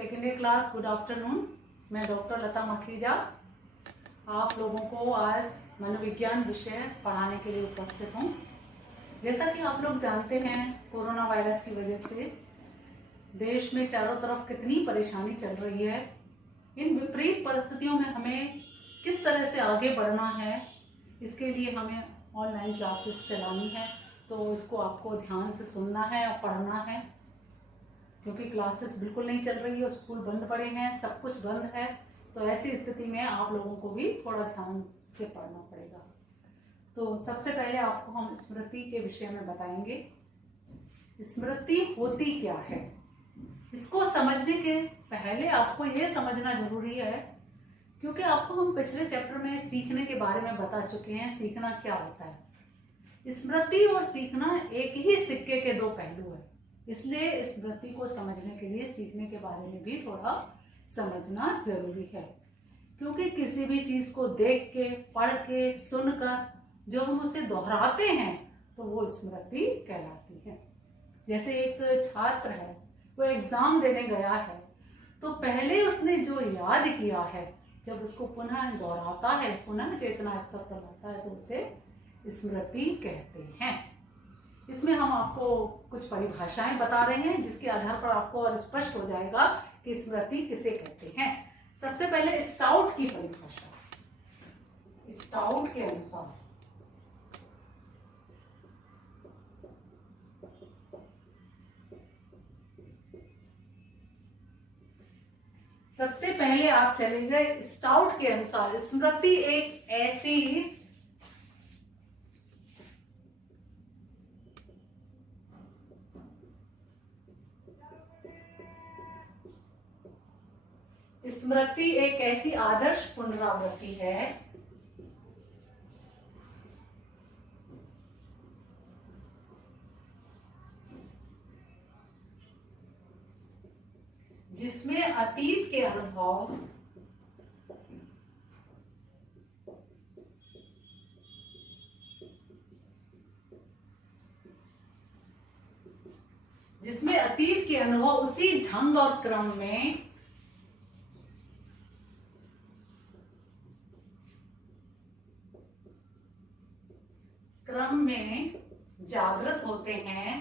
Second year class, good afternoon. मैं doctor लता मखीजा आप लोगों को आज मनोविज्ञान विषय पढ़ाने के लिए उपस्थित हूँ। जैसा कि आप लोग जानते हैं, कोरोना वायरस की वजह से देश में चारों तरफ कितनी परेशानी चल रही है। इन विपरीत परिस्थितियों में हमें किस तरह से आगे बढ़ना है, इसके लिए हमें ऑनलाइन क्लासेस चलानी है। तो इसको आपको ध्यान से सुनना है और पढ़ना है, क्योंकि क्लासेस बिल्कुल नहीं चल रही है, स्कूल बंद पड़े हैं, सब कुछ बंद है। तो ऐसी स्थिति में आप लोगों को भी थोड़ा ध्यान से पढ़ना पड़ेगा। तो सबसे पहले आपको हम स्मृति के विषय में बताएंगे। स्मृति होती क्या है, इसको समझने के पहले आपको ये समझना जरूरी है, क्योंकि आपको हम पिछले चैप्टर में सीखने के बारे में बता चुके हैं, सीखना क्या होता है। स्मृति और सीखना एक ही सिक्के के दो पहलू है, इसलिए स्मृति को समझने के लिए सीखने के बारे में भी थोड़ा समझना जरूरी है। क्योंकि किसी भी चीज को देख के, पढ़ के, सुनकर जो हम उसे दोहराते हैं तो वो स्मृति कहलाती है। जैसे एक छात्र है, वो एग्जाम देने गया है, तो पहले उसने जो याद किया है, जब उसको पुनः दोहराता है, पुनः चेतना स्तर पर लाता है, तो उसे स्मृति कहते हैं। इसमें हम आपको कुछ परिभाषाएं बता रहे हैं, जिसके आधार पर आपको और स्पष्ट हो जाएगा कि स्मृति किसे कहते हैं। सबसे पहले स्टाउट की परिभाषा। स्टाउट के अनुसार सबसे पहले आप चलेंगे स्टाउट के अनुसार, स्मृति एक ऐसी स्मृति एक ऐसी आदर्श पुनरावृत्ति है जिसमें अतीत के अनुभव उसी ढंग और क्रम में जागृत होते हैं,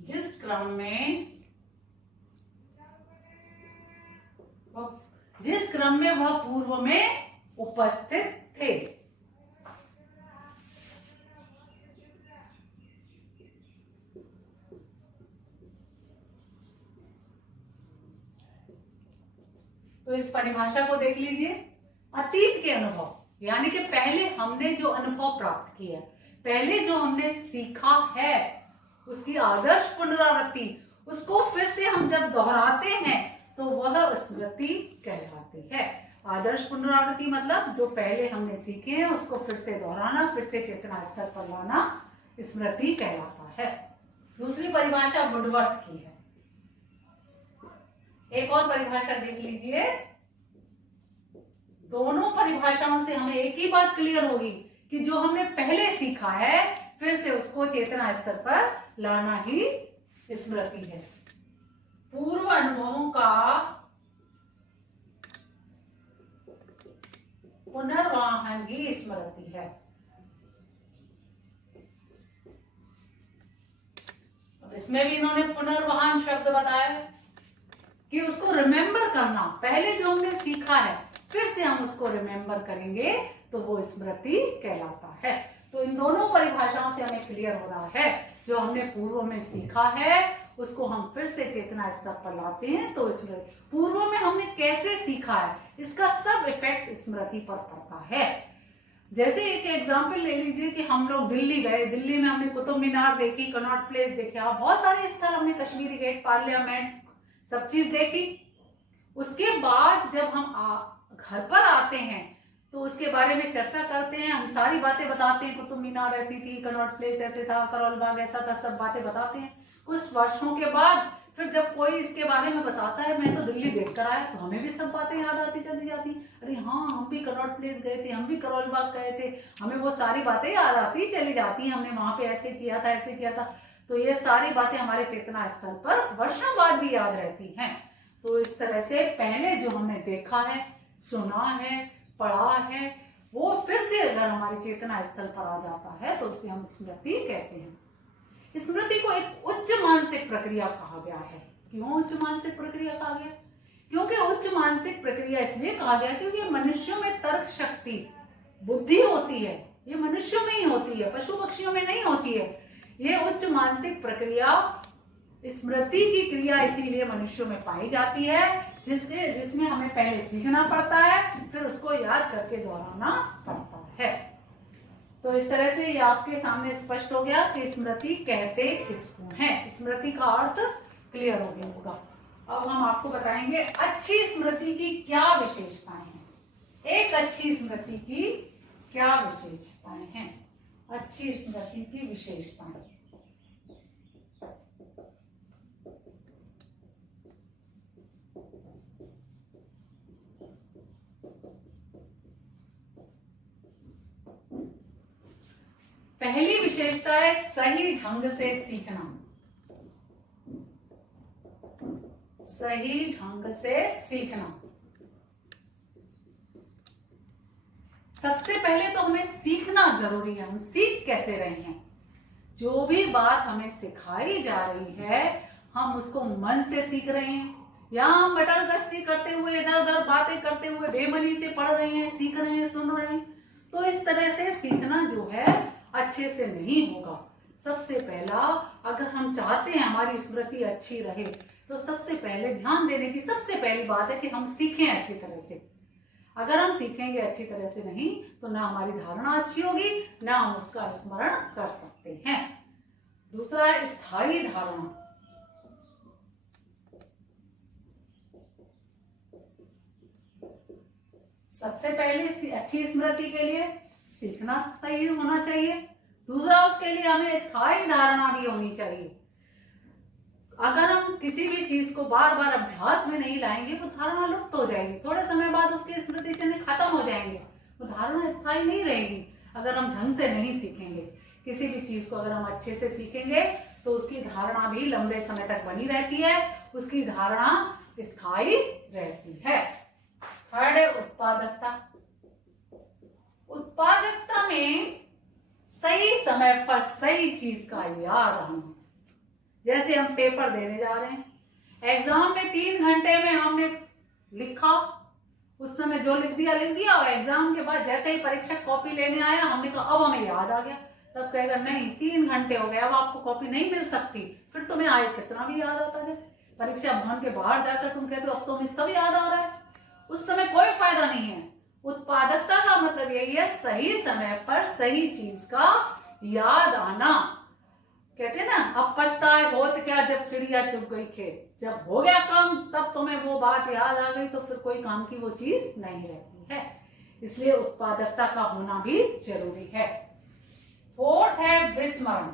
जिस क्रम में वह पूर्व में उपस्थित थे। तो इस परिभाषा को देख लीजिए। अतीत के अनुभव यानी कि पहले हमने जो अनुभव प्राप्त किया, पहले जो हमने सीखा है, उसकी आदर्श पुनरावृत्ति, उसको फिर से हम जब दोहराते हैं तो वह स्मृति कहलाती है। आदर्श पुनरावृत्ति मतलब जो पहले हमने सीखे हैं उसको फिर से दोहराना, फिर से चेतना स्तर पर लाना, स्मृति कहलाता है। दूसरी परिभाषा वुडवर्थ की है। एक और परिभाषा देख लीजिए। दोनों परिभाषाओं से हमें एक ही बात क्लियर होगी कि जो हमने पहले सीखा है, फिर से उसको चेतना स्तर पर लाना ही स्मृति है। पूर्व अनुभवों का पुनर्वाहन ही स्मृति है। अब इसमें भी इन्होंने पुनर्वाहन शब्द बताया कि उसको रिमेंबर करना, पहले जो हमने सीखा है फिर से हम उसको रिमेंबर करेंगे तो वो स्मृति कहलाता है। तो इन दोनों परिभाषाओं से हमें क्लियर हो रहा है, जो हमने पूर्व में सीखा है उसको हम फिर से चेतना स्तर पर लाते हैं तो स्मृति। पूर्व में हमने कैसे सीखा है, इसका सब इफेक्ट स्मृति पर पड़ता है। जैसे एक एग्जाम्पल ले लीजिए कि हम लोग दिल्ली गए, दिल्ली में हमने कुतुब मीनार देखी, कनॉट प्लेस देखा, बहुत सारे स्थल हमने, कश्मीरी गेट, पार्लियामेंट, सब चीज देखी। उसके बाद जब हम घर पर आते हैं तो उसके बारे में चर्चा करते हैं, हम सारी बातें बताते हैं, कुतुब मीनार ऐसी थी, कनॉट प्लेस ऐसे था, करोल बाग ऐसा था, सब बातें बताते हैं। कुछ वर्षों के बाद फिर जब कोई इसके बारे में बताता है, मैं तो दिल्ली देखकर आया, तो हमें भी सब बातें याद आती चली जाती। अरे हाँ, हम भी कनॉट प्लेस गए थे, हम भी करोल बाग गए थे, हमें वो सारी बातें याद आती चली जाती हैं, हमने वहां पे ऐसे किया था, ऐसे किया था। तो ये सारी बातें हमारे चेतना स्तर पर वर्षों बाद भी याद रहती हैं। तो इस तरह से पहले जो हमने देखा है, सुना है, पढ़ा है, वो फिर से अगर हमारे चेतना स्तर पर आ जाता है तो उसे हम स्मृति कहते हैं। स्मृति को एक उच्च मानसिक प्रक्रिया कहा गया है। क्यों उच्च मानसिक प्रक्रिया कहा गया? क्योंकि उच्च मानसिक प्रक्रिया इसलिए कहा गया क्योंकि मनुष्यों में तर्क शक्ति, बुद्धि होती है, ये मनुष्यों में ही होती है, पशु पक्षियों में नहीं होती है। ये उच्च मानसिक प्रक्रिया, स्मृति की क्रिया इसीलिए मनुष्यों में पाई जाती है जिसमें हमें पहले सीखना पड़ता है, फिर उसको याद करके दोहराना पड़ता है। तो इस तरह से ये आपके सामने स्पष्ट हो गया कि स्मृति कहते किसको हैं। स्मृति का अर्थ क्लियर हो गया होगा। अब हम आपको बताएंगे अच्छी स्मृति की क्या विशेषताएं हैं। एक अच्छी स्मृति की क्या विशेषताएं हैं? अच्छी स्मृति की विशेषताएं। पहली विशेषता है सही ढंग से सीखना। सही ढंग से सीखना। सबसे पहले तो हमें सीखना जरूरी है। हम सीख कैसे रहे हैं? जो भी बात हमें सिखाई जा रही है हम उसको मन से सीख रहे हैं या हम बटल गश्ती करते हुए इधर उधर बातें करते हुए बेमनी से पढ़ रहे हैं, सीख रहे हैं, सुन रहे हैं। तो इस तरह से सीखना जो है अच्छे से नहीं होगा। सबसे पहला, अगर हम चाहते हैं हमारी स्मृति अच्छी रहे तो सबसे पहले ध्यान देने की सबसे पहली बात है कि हम सीखें अच्छी तरह से। अगर हम सीखेंगे अच्छी तरह से नहीं तो ना हमारी धारणा अच्छी होगी, ना हम उसका स्मरण कर सकते हैं। दूसरा है स्थायी धारणा। सबसे पहले अच्छी स्मृति के लिए सीखना सही होना चाहिए। दूसरा, उसके लिए हमें स्थायी धारणा भी होनी चाहिए। अगर हम किसी भी चीज को बार बार अभ्यास में नहीं लाएंगे तो धारणा लुप्त हो जाएगी। थोड़े समय बाद उसके स्मृति चिन्ह खत्म हो जाएंगे, वो धारणा स्थायी नहीं रहेगी। अगर हम ढंग से नहीं सीखेंगे किसी भी चीज को, अगर हम अच्छे से सीखेंगे तो उसकी धारणा भी लंबे समय तक बनी रहती है, उसकी धारणा स्थायी रहती है। थर्ड है उत्पादकता। उत्पादकता में सही समय पर सही चीज का याद रहना। जैसे हम पेपर देने जा रहे हैं, एग्जाम में 3 घंटे में हमने लिखा, उस समय जो लिख दिया, और एग्जाम के बाद जैसे ही परीक्षक कॉपी लेने आया हमने कहा अब हमें याद आ गया, तब कहेगा नहीं 3 घंटे हो गए, अब आपको कॉपी नहीं मिल सकती। फिर तुम्हें आए कितना भी याद आता है, परीक्षा भवन के बाहर जाकर तुम कहते हो अब तो हमें सब याद आ रहा है, उस समय कोई फायदा नहीं है। उत्पादकता का मतलब यही है सही समय पर सही चीज का याद आना। कहते हैं ना, अब पछताए बहुत क्या जब चिड़िया चुग गई खेत। जब हो गया काम तब तुम्हें वो बात याद आ गई तो फिर कोई काम की वो चीज नहीं रहती है। इसलिए उत्पादकता का होना भी जरूरी है। फोर्थ है विस्मरण।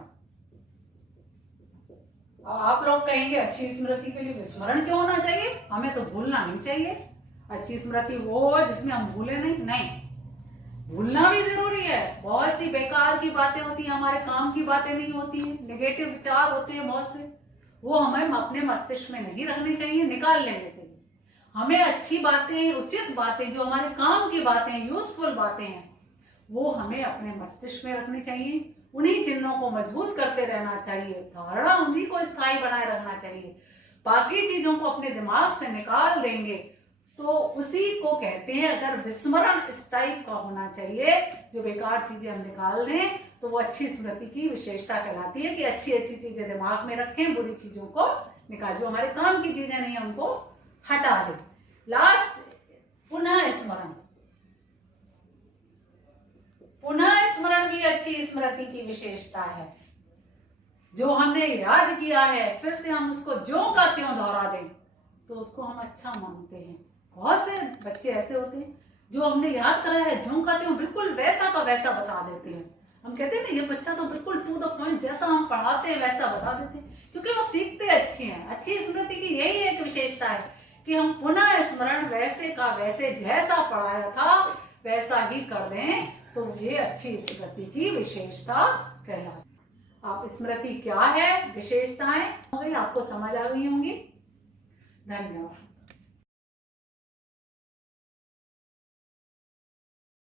आप लोग कहेंगे अच्छी स्मृति के लिए विस्मरण क्यों होना चाहिए? हमें तो भूलना नहीं चाहिए। अच्छी स्मृति वो हो जिसमें हम भूले नहीं, भूलना भी जरूरी है। बहुत सी बेकार की बातें होती हैं, हमारे काम की बातें नहीं होती हैं, नेगेटिव विचार होते हैं बहुत से, वो हमें अपने मस्तिष्क में नहीं रखने चाहिए, निकाल लेने चाहिए। हमें अच्छी बातें, उचित बातें, जो हमारे काम की बातें, यूजफुल बातें हैं, वो हमें अपने मस्तिष्क में रखनी चाहिए। उन्हीं चिन्हों को मजबूत करते रहना चाहिए, धारणा उन्हीं को स्थायी बनाए रखना चाहिए। बाकी चीजों को अपने दिमाग से निकाल देंगे तो उसी को कहते हैं, अगर विस्मरण इस टाइप का होना चाहिए, जो बेकार चीजें हम निकाल दें, तो वो अच्छी स्मृति की विशेषता कहलाती है कि अच्छी अच्छी चीजें दिमाग में रखें, बुरी चीजों को निकाल, जो हमारे काम की चीजें नहीं है उनको हटा दें। लास्ट, पुनः स्मरण। पुनः स्मरण भी अच्छी स्मृति की विशेषता है। जो हमने याद किया है फिर से हम उसको ज्यों का त्यों दोहरा दें तो उसको हम अच्छा मानते हैं। बहुत से बच्चे ऐसे होते हैं जो हमने याद कराया है ज्यों का त्यों बिल्कुल वैसा का वैसा बता देते हैं। हम कहते हैं ना ये बच्चा तो बिल्कुल टू द पॉइंट, जैसा हम पढ़ाते हैं वैसा बता देते हैं, क्योंकि वो सीखते अच्छे हैं। अच्छी स्मृति की यही एक विशेषता है कि हम पुनः स्मरण वैसे का वैसे जैसा पढ़ाया था वैसा ही कर दें, तो ये अच्छी स्मृति की विशेषता कहलाती है। आप स्मृति क्या है, विशेषताएं हो गई, आपको समझ आ गई होंगी। धन्यवाद।